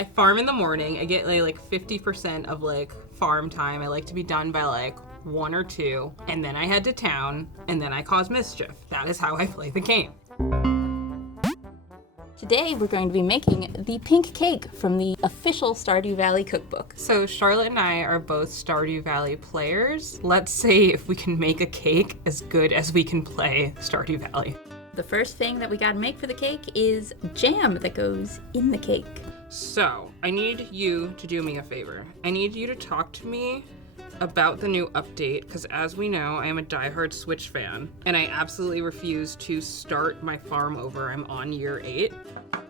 I farm in the morning. I get like 50% of like farm time. I like to be done by like 1 or 2, and then I head to town, and then I cause mischief. That is how I play the game. Today we're going to be making the pink cake from the official Stardew Valley Cookbook. So Charlotte and I are both Stardew Valley players. Let's see if we can make a cake as good as we can play Stardew Valley. The first thing that we gotta make for the cake is jam that goes in the cake. So, I need you to do me a favor. I need you to talk to me about the new update, because as we know, I am a diehard Switch fan, and I absolutely refuse to start my farm over. I'm on year 8.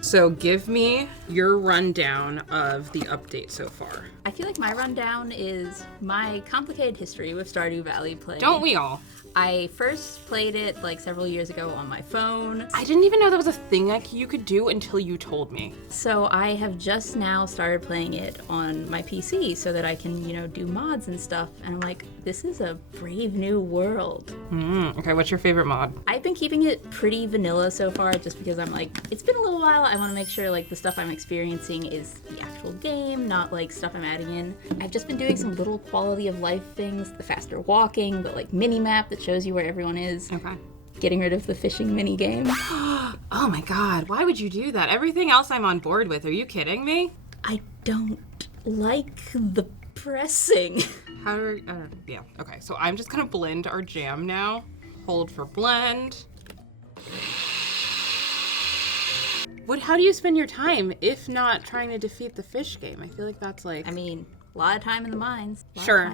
So give me your rundown of the update so far. I feel like my rundown is my complicated history with Stardew Valley play. Don't we all? I first played it like several years ago on my phone. I didn't even know that was a thing like you could do until you told me. So I have just now started playing it on my PC so that I can, do mods and stuff. And I'm like, this is a brave new world. Okay, what's your favorite mod? I've been keeping it pretty vanilla so far just because I'm like, it's been a little while. I want to make sure like the stuff I'm experiencing is the actual game, not like stuff I'm adding in. I've just been doing some little quality of life things, the faster walking, the like mini map that shows you where everyone is. Okay. Getting rid of the fishing mini game. Oh my god, why would you do that? Everything else I'm on board with. Are you kidding me? I don't like the pressing. Yeah, okay. So I'm just gonna blend our jam now. Hold for blend. How do you spend your time if not trying to defeat the fish game? I feel like that's like... a lot of time in the mines. Sure.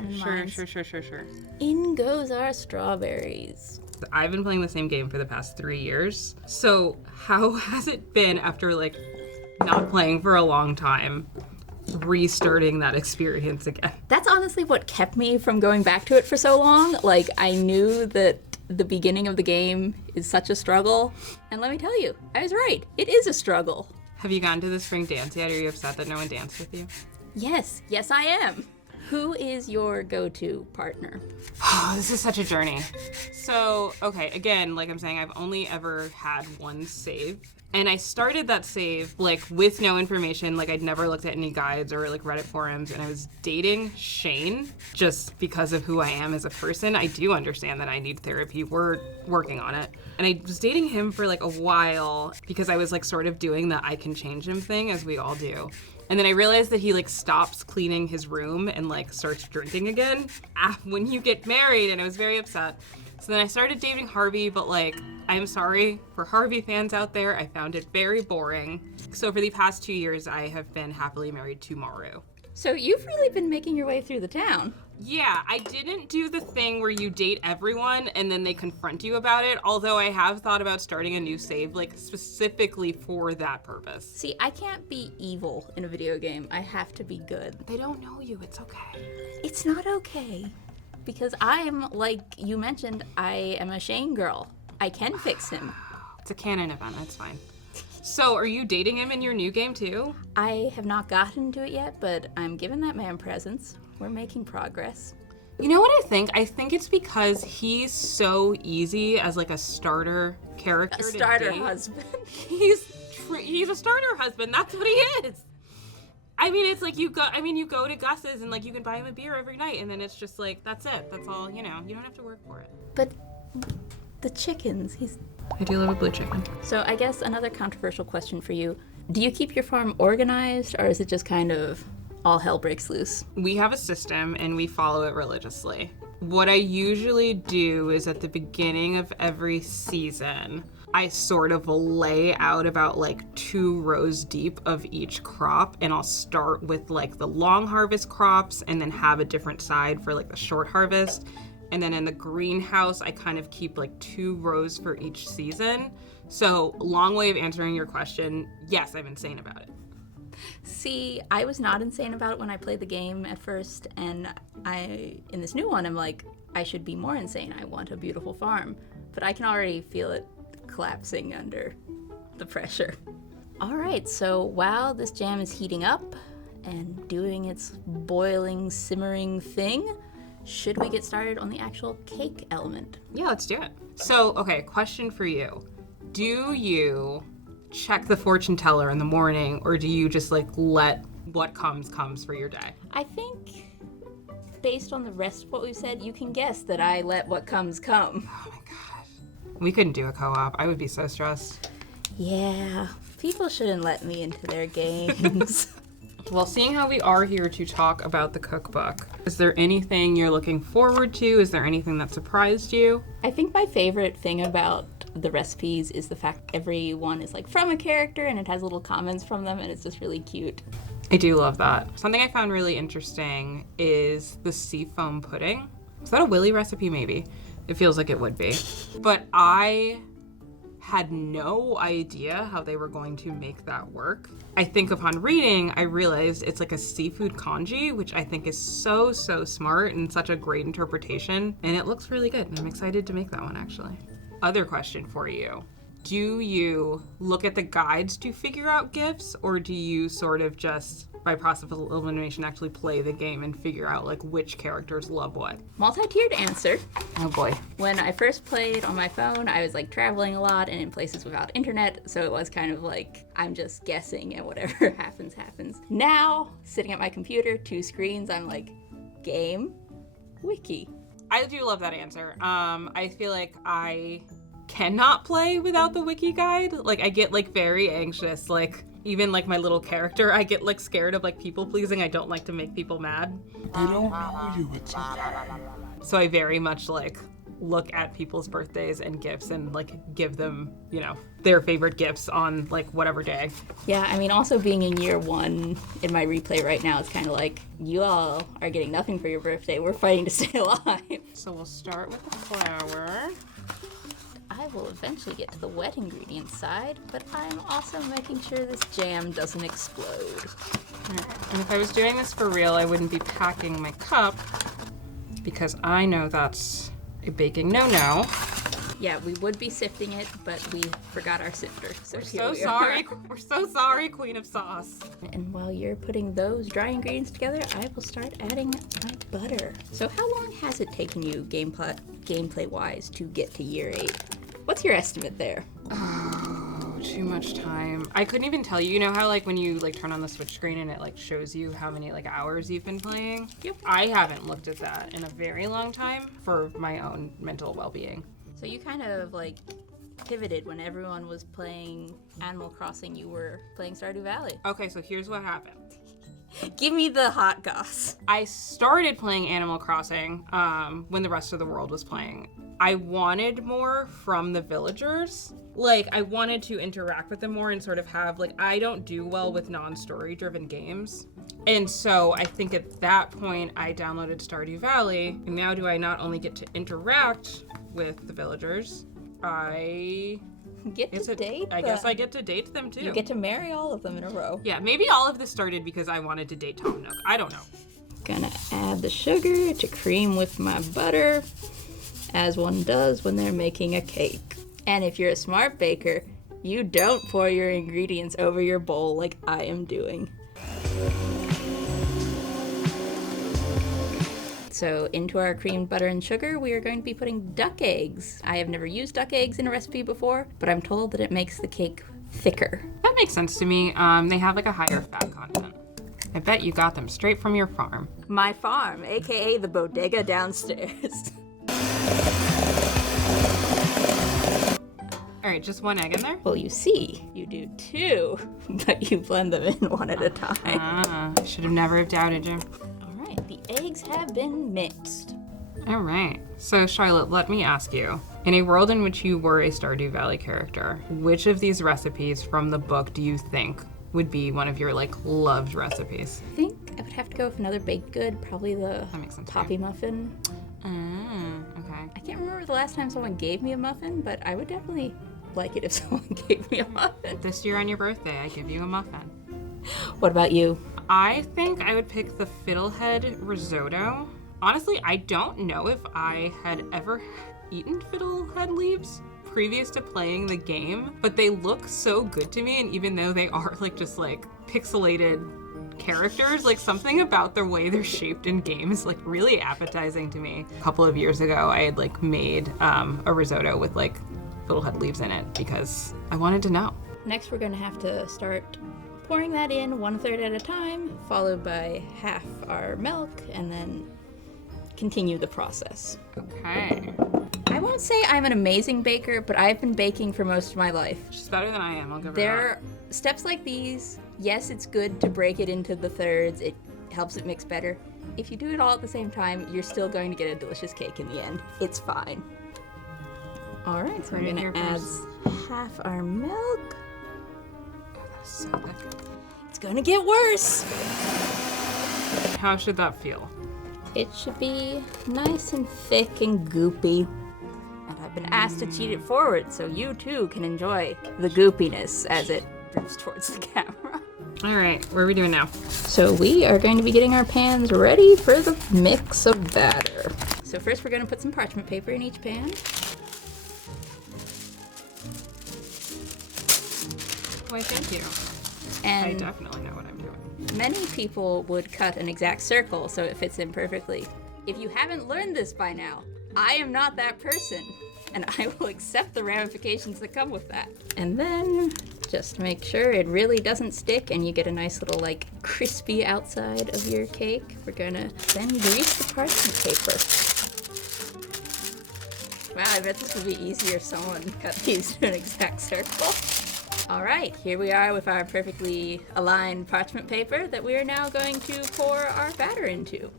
In goes our strawberries. I've been playing the same game for the past 3 years. So how has it been after like not playing for a long time, restarting that experience again? That's honestly what kept me from going back to it for so long. Like, I knew that the beginning of the game is such a struggle. And let me tell you, I was right. It is a struggle. Have you gone to the spring dance yet? Are you upset that no one danced with you? Yes, I am. Who is your go-to partner? Oh, this is such a journey. So, okay, again, like I'm saying, I've only ever had one save. And I started that save, like, with no information. Like, I'd never looked at any guides or, like, Reddit forums. And I was dating Shane just because of who I am as a person. I do understand that I need therapy. We're working on it. And I was dating him for, like, a while because I was, like, sort of doing the I can change him thing, as we all do. And then I realized that he, like, stops cleaning his room and, like, starts drinking again when you get married, and I was very upset. So then I started dating Harvey, but, like, I'm sorry for Harvey fans out there. I found it very boring. So for the past 2 years, I have been happily married to Maru. So you've really been making your way through the town. Yeah, I didn't do the thing where you date everyone and then they confront you about it, although I have thought about starting a new save, like, specifically for that purpose. See, I can't be evil in a video game. I have to be good. They don't know you. It's okay. It's not okay. Because I'm, like you mentioned, I am a Shane girl. I can fix him. It's a canon event. That's fine. So, are you dating him in your new game, too? I have not gotten to it yet, but I'm giving that man presents. We're making progress. You know what I think? I think it's because he's so easy as, like, a starter character. A starter husband. He's a starter husband. That's what he is. I mean, it's like you go to Gus's and, like, you can buy him a beer every night, and then it's just like, that's it. That's all, you don't have to work for it. But the chickens, I do love a blue chicken. So I guess another controversial question for you. Do you keep your farm organized, or is it just kind of all hell breaks loose? We have a system, and we follow it religiously. What I usually do is at the beginning of every season, I sort of lay out about like 2 rows deep of each crop, and I'll start with like the long harvest crops and then have a different side for like the short harvest. And then in the greenhouse, I kind of keep like 2 rows for each season. So, long way of answering your question, yes, I'm insane about it. See, I was not insane about it when I played the game at first, and in this new one, I'm like, I should be more insane. I want a beautiful farm. But I can already feel it collapsing under the pressure. All right, so while this jam is heating up and doing its boiling, simmering thing, should we get started on the actual cake element? Yeah, let's do it. So, okay, question for you. Do you check the fortune teller in the morning, or do you just like let what comes for your day? I think based on the rest of what we've said, you can guess that I let what comes come. Oh my god. We couldn't do a co-op. I would be so stressed. Yeah, people shouldn't let me into their games. Well, seeing how we are here to talk about the cookbook, is there anything you're looking forward to? Is there anything that surprised you? I think my favorite thing about the recipes is the fact everyone is like from a character and it has little comments from them, and it's just really cute. I do love that. Something I found really interesting is the seafoam pudding. Is that a Willy recipe? Maybe. It feels like it would be. But I had no idea how they were going to make that work. I think upon reading, I realized it's like a seafood congee, which I think is so smart and such a great interpretation. And it looks really good, and I'm excited to make that one, actually. Other question for you. Do you look at the guides to figure out gifts, or do you sort of just, by process of elimination, actually play the game and figure out like which characters love what? Multi-tiered answer. Oh boy. When I first played on my phone, I was like traveling a lot and in places without internet, so it was kind of like I'm just guessing and whatever happens. Now, sitting at my computer, 2 screens, I'm like, game, wiki. I do love that answer. I feel like I cannot play without the wiki guide. Like I get like very anxious, like even like my little character, I get like scared of like people pleasing. I don't like to make people mad. They don't know you, it's okay. So I very much like look at people's birthdays and gifts and like give them, you know, their favorite gifts on like whatever day. Yeah, I mean, also being in year 1 in my replay right now, it's kind of like, you all are getting nothing for your birthday. We're fighting to stay alive. So we'll start with the flour. I will eventually get to the wet ingredients side, but I'm also making sure this jam doesn't explode. And if I was doing this for real, I wouldn't be packing my cup because I know that's a baking no-no. Yeah, we would be sifting it, but we forgot our sifter. So So sorry. We're so sorry, Queen of Sauce. And while you're putting those dry ingredients together, I will start adding my butter. So how long has it taken you gameplay-wise to get to year 8? What's your estimate there? Oh, too much time. I couldn't even tell you. You know how like when you like turn on the Switch screen and it like shows you how many like hours you've been playing? Yep. I haven't looked at that in a very long time for my own mental well-being. So you kind of like pivoted when everyone was playing Animal Crossing. You were playing Stardew Valley. Okay, so here's what happened. Give me the hot goss. I started playing Animal Crossing when the rest of the world was playing. I wanted more from the villagers. Like, I wanted to interact with them more and sort of have, like, I don't do well with non-story driven games. And so I think at that point I downloaded Stardew Valley, and now do I not only get to interact with the villagers, I Get to date them. I guess I get to date them too. You get to marry all of them in a row. Yeah, maybe all of this started because I wanted to date Tom Nook. I don't know. Gonna add the sugar to cream with my butter, as one does when they're making a cake. And if you're a smart baker, you don't pour your ingredients over your bowl like I am doing. So into our creamed butter and sugar, we are going to be putting duck eggs. I have never used duck eggs in a recipe before, but I'm told that it makes the cake thicker. That makes sense to me. They have like a higher fat content. I bet you got them straight from your farm. My farm, aka the bodega downstairs. All right, just 1 egg in there? Well, you see, you do 2, but you blend them in one at a time. I should have never have doubted you. All right, the eggs have been mixed. All right. So, Charlotte, let me ask you. In a world in which you were a Stardew Valley character, which of these recipes from the book do you think would be one of your, like, loved recipes? I think I would have to go with another baked good, probably the That makes sense. poppy muffin. Okay. I can't remember the last time someone gave me a muffin, but I would definitely like it if someone gave me a muffin. This year on your birthday, I give you a muffin. What about you? I think I would pick the fiddlehead risotto. Honestly, I don't know if I had ever eaten fiddlehead leaves previous to playing the game, but they look so good to me, and even though they are like just like pixelated characters, like something about the way they're shaped in game is like really appetizing to me. A couple of years ago, I had like made a risotto with like fiddlehead leaves in it because I wanted to know. Next, we're going to have to start pouring that in 1/3 at a time, followed by half our milk, and then continue the process. Okay. I won't say I'm an amazing baker, but I've been baking for most of my life. She's better than I am, I'll give her There that. are steps like these. Yes, it's good to break it into the thirds. It helps it mix better. If you do it all at the same time, you're still going to get a delicious cake in the end. It's fine. All right, so I'm Right going to here add first. half our milk. So good. It's going to get worse. How should that feel? It should be nice and thick and goopy. And I've been asked to cheat it forward so you too can enjoy the goopiness as it drifts towards the camera. All right, what are we doing now? So we are going to be getting our pans ready for the mix of batter. So first we're going to put some parchment paper in each pan. Why, thank you. I And definitely know what I'm doing. many people would cut an exact circle so it fits in perfectly. If you haven't learned this by now, I am not that person, and I will accept the ramifications that come with that. And then just make sure it really doesn't stick and you get a nice little like crispy outside of your cake. We're gonna then grease the parchment paper. Wow, I bet this would be easier if someone cut these to an exact circle. All right, here we are with our perfectly aligned parchment paper that we are now going to pour our batter into.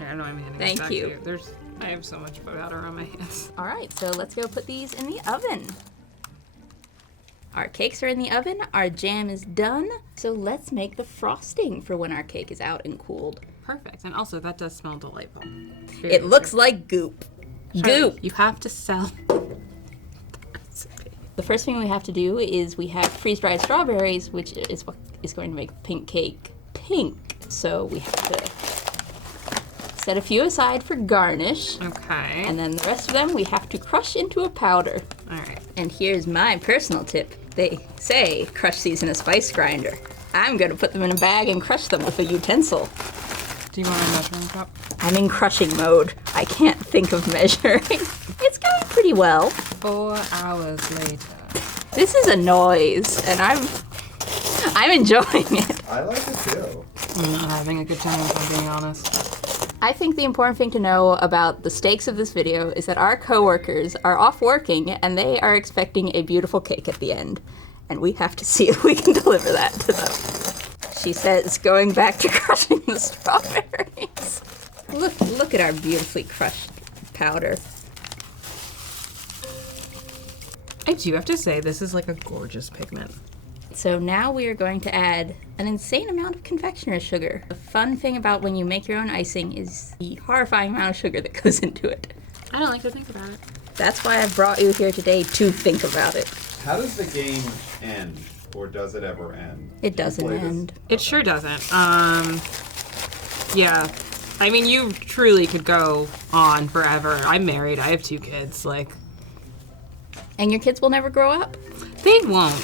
I don't know, I'm handing Thank this back you. to you. I have so much batter on my hands. All right, so let's go put these in the oven. Our cakes are in the oven, our jam is done, so let's make the frosting for when our cake is out and cooled. Perfect, and also that does smell delightful. It looks like goop. Goop! You have to sell. The first thing we have to do is we have freeze-dried strawberries, which is what is going to make the pink cake pink. So we have to set a few aside for garnish, Okay. and then the rest of them we have to crush into a powder. All right. And here's my personal tip. They say crush these in a spice grinder. I'm going to put them in a bag and crush them with a utensil. Do you want a measuring cup? I'm in crushing mode. I can't think of measuring. It's going pretty well. 4 hours later. This is a noise, and I'm enjoying it. I like it too. I'm not having a good time, if I'm being honest. I think the important thing to know about the stakes of this video is that our coworkers are off working and they are expecting a beautiful cake at the end. And we have to see if we can deliver that to them. She says, going back to crushing the strawberries. Look at our beautifully crushed powder. I do have to say, this is like a gorgeous pigment. So now we are going to add an insane amount of confectioner's sugar. The fun thing about when you make your own icing is the horrifying amount of sugar that goes into it. I don't like to think about it. That's why I brought you here today to think about it. How does the game end? Or does it ever end? It Do you doesn't play this? end. It sure doesn't. Yeah. I mean, you truly could go on forever. I'm married. I have 2 kids. Like, And your kids will never grow up. they won't.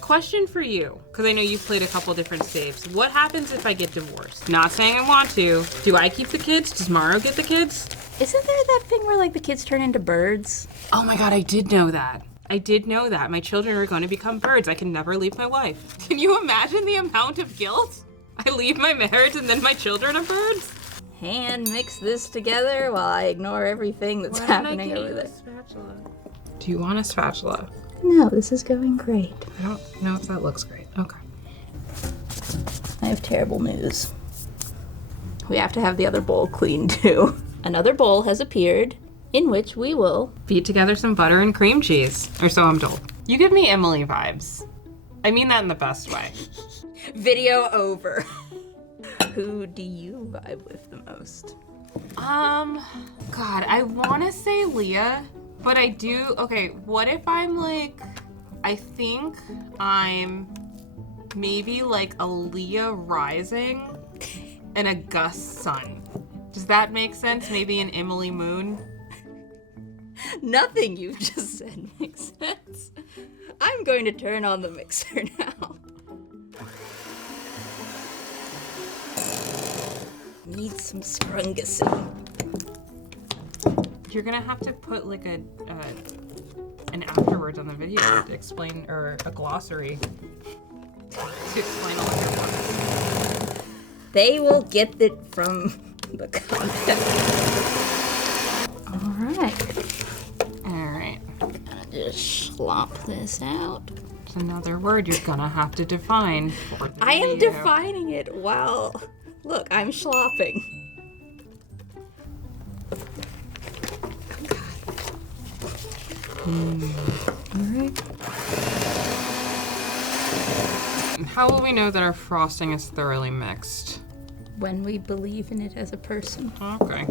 Question for you, because I know you've played a couple different saves. What happens if I get divorced? Not saying I want to. Do I keep the kids? Does Maro get the kids? Isn't there that thing where like the kids turn into birds? Oh my god, I did know that. I did know that. My children are going to become birds. I can never leave my wife. Can you imagine the amount of guilt? I leave my marriage and then my children are birds? Hand mix this together while I ignore everything that's happening over there. Spatula? Do you want a spatula? No, this is going great. I don't know if that looks great. Okay. I have terrible news. We have to have the other bowl clean too. Another bowl has appeared in which we will Beat together some butter and cream cheese. Or so I'm told. You give me Emily vibes. I mean that in the best way. video over. Who do you vibe with the most? God, I want to say Leah, but I do. Okay, what if I'm like, I think I'm maybe like a Leah rising and a Gus sun. Does that make sense? Maybe an Emily moon? Nothing you just said makes sense. I'm going to turn on the mixer now. Need some sprungusing. You're gonna have to put like an afterwards on the video to explain, or a glossary to explain all of your words. They will get it from the context. Alright. Gonna just slop this out. It's another word you're gonna have to define. For the I am video. defining it well. Look, I'm slopping. Alright. How will we know that our frosting is thoroughly mixed? When we believe in it as a person. Okay.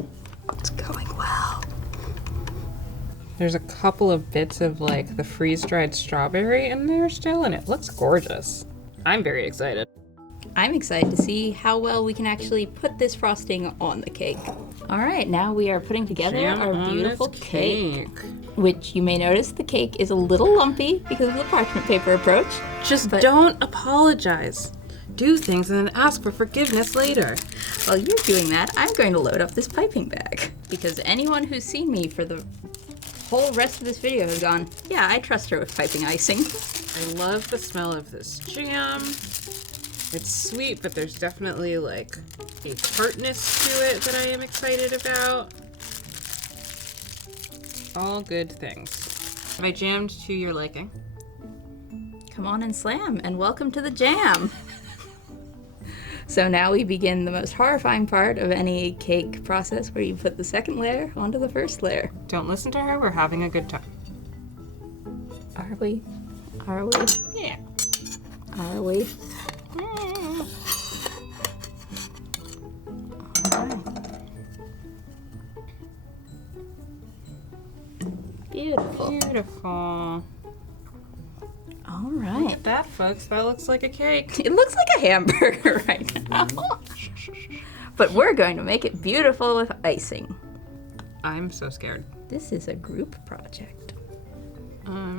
It's going well. There's a couple of bits of like the freeze-dried strawberry in there still, and it looks gorgeous. I'm very excited. I'm excited to see how well we can actually put this frosting on the cake. All right, now we are putting together Jam our on beautiful this cake. Which you may notice the cake is a little lumpy because of the parchment paper approach. Just don't apologize. Do things and then ask for forgiveness later. While you're doing that, I'm going to load up this piping bag. Because anyone who's seen me for the whole rest of this video has gone, yeah, I trust her with piping icing. I love the smell of this jam. It's sweet, but there's definitely like a tartness to it that I am excited about. All good things. Have I jammed to your liking? Come on and slam, and welcome to the jam. So now we begin the most horrifying part of any cake process, where you put the second layer onto the first layer. Don't listen to her, we're having a good time. Are we? Are we? Yeah. Are we? Beautiful. Beautiful. All Look right. at that, folks. That looks like a cake. It looks like a hamburger right now. But we're going to make it beautiful with icing. I'm so scared. This is a group project.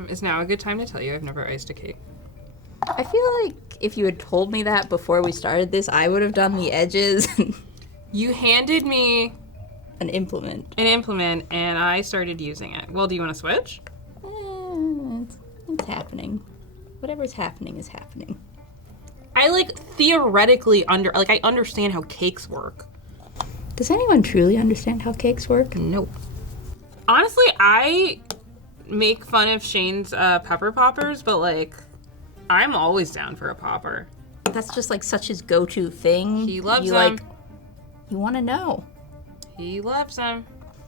Is now a good time to tell you I've never iced a cake? I feel like if you had told me that before we started this, I would have done the edges and You handed me an implement. an implement and I started using it. Well, do you want to switch? It's happening. Whatever's happening is happening. I like theoretically I understand how cakes work. Does anyone truly understand how cakes work? Nope. Honestly, I make fun of Shane's pepper poppers, but like, I'm always down for a popper. That's just like such his go-to thing. He loves you them. You want to know. He loves them.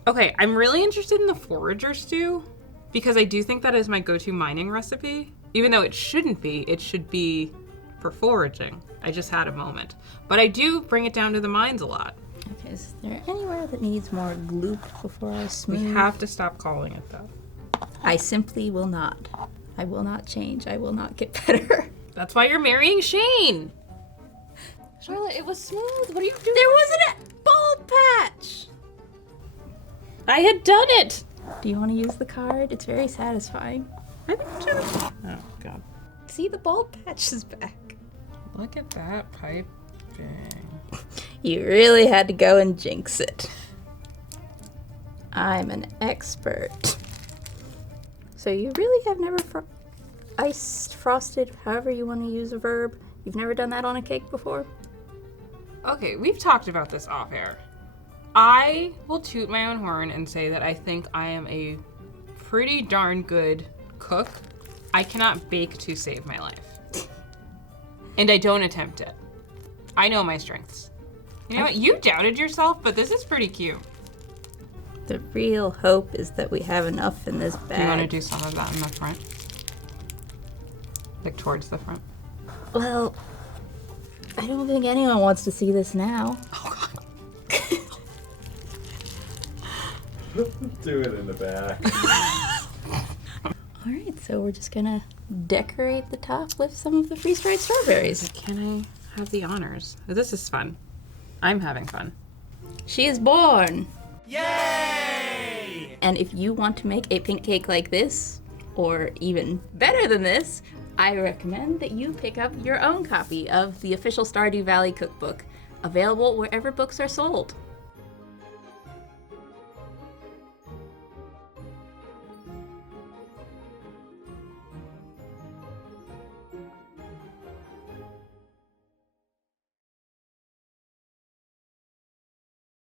Okay, I'm really interested in the forager stew because I do think that is my go-to mining recipe. Even though it shouldn't be, it should be for foraging. I just had a moment. But I do bring it down to the mines a lot. Okay, is there anywhere that needs more gloop before I smooth? We have to stop calling it that. I simply will not. I will not change. I will not get better. That's why you're marrying Shane. Charlotte, it was smooth. What are you doing? There wasn't a bald patch! I had done it. Do you want to use the card? It's very satisfying. I think you should. Oh, God. See, the bald patch is back. Look at that piping. You really had to go and jinx it. I'm an expert. So you really have never iced, frosted, however you want to use a verb. You've never done that on a cake before? Okay, we've talked about this off air. I will toot my own horn and say that I think I am a pretty darn good cook. I cannot bake to save my life. And I don't attempt it. I know my strengths. You know what? You doubted yourself, but this is pretty cute. The real hope is that we have enough in this bag. Do you want to do some of that in the front? Like towards the front? Well, I don't think anyone wants to see this now. Oh, God. Do it in the back. All right, so we're just gonna decorate the top with some of the freeze-dried strawberries. Can I have the honors? This is fun. I'm having fun. She is born! Yay! And if you want to make a pink cake like this, or even better than this, I recommend that you pick up your own copy of the official Stardew Valley Cookbook, available wherever books are sold.